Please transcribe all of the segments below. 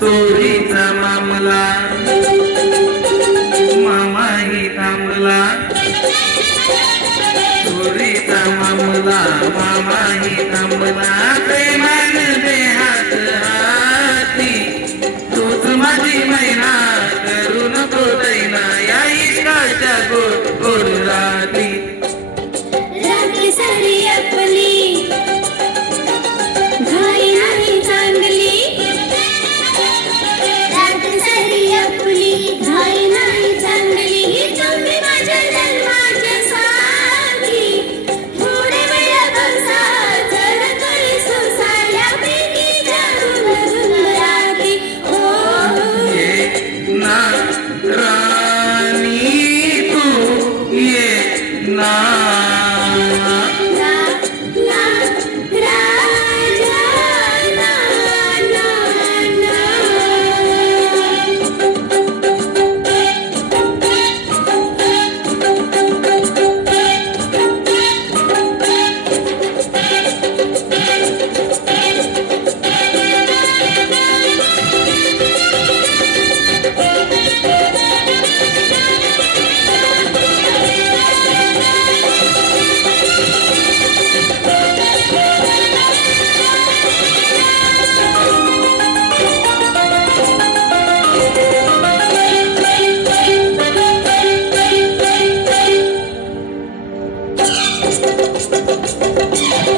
चोरीचा मामला मामाही थांबला, चोरीचा मामला मामाही थांबला, प्रेमान देहात हाती तूच माझी मैना, करू नको दैना या इश्काच्या गोड गोड राती. रात्री सारी आपली घाई नाही चांगली, रात्री सारी आपली घाई नाही चांगली, तुम्ही माझ्या जन्माच्या साथी, थोडे वेळ बसा जर कळी सोसाया प्रीतीच्या धुंद राती. ये ना राणी तू ये ना,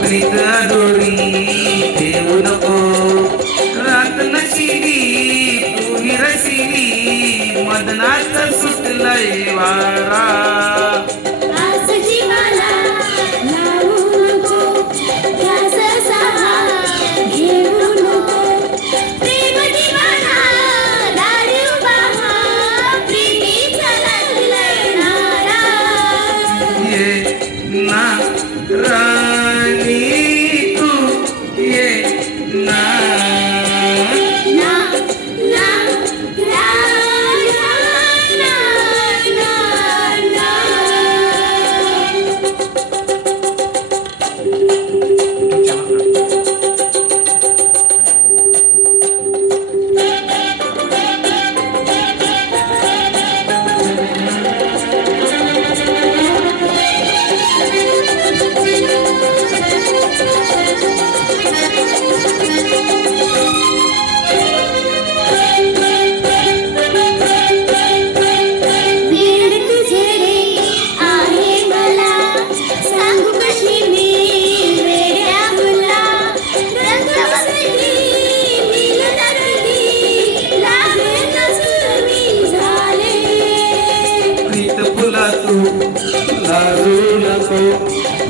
प्रीत दोरी ठेवू नको, रात नशिली तू हिरशिली, मदनात सुटलंय वारा. आज जीवाला लावू नको, ध्यास सहा घेऊ नको, प्रेम दिवाना दारी उभा हा, प्रीतीचा लागलाय नारा. ये ना राणी तू ये ना, ना ना राजा ना ना ना. लाजू नको,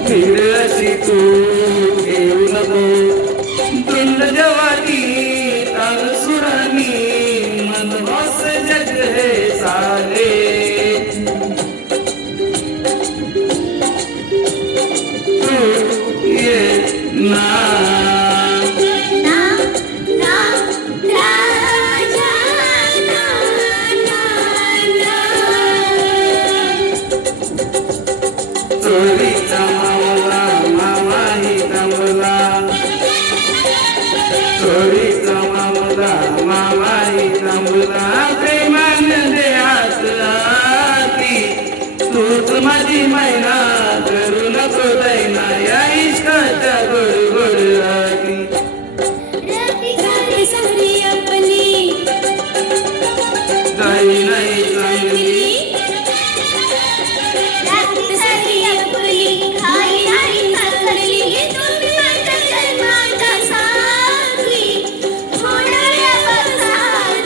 धीर अशी तू घेऊ नको, धुंद जवानी ताल सुरानी मनमोस जग हे सारे. तू ये ना, ना ना राजा ना ना ना. चोरीचा मामला मामाही थांबला, चोरीचा मामला मामाही थांबला, प्रेमान देहात हाती तूच माझी मैना, करू नको दैना या इश्काच्या गोड गोड राती. रात्री झाली सारी आपली काही नाही चांगली, रात्री सारी आपली घाई नाही चांगली, तुम्ही माझ्या जन्माच्या साथी, थोडा वेळ बसा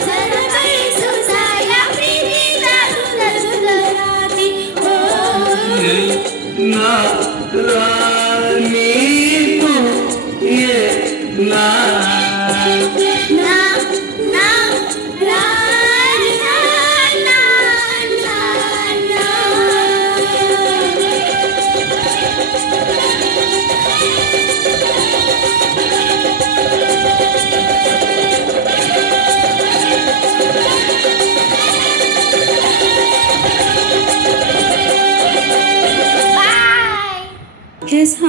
जर कळी सोसाया प्रीतीचा धुंद राती. S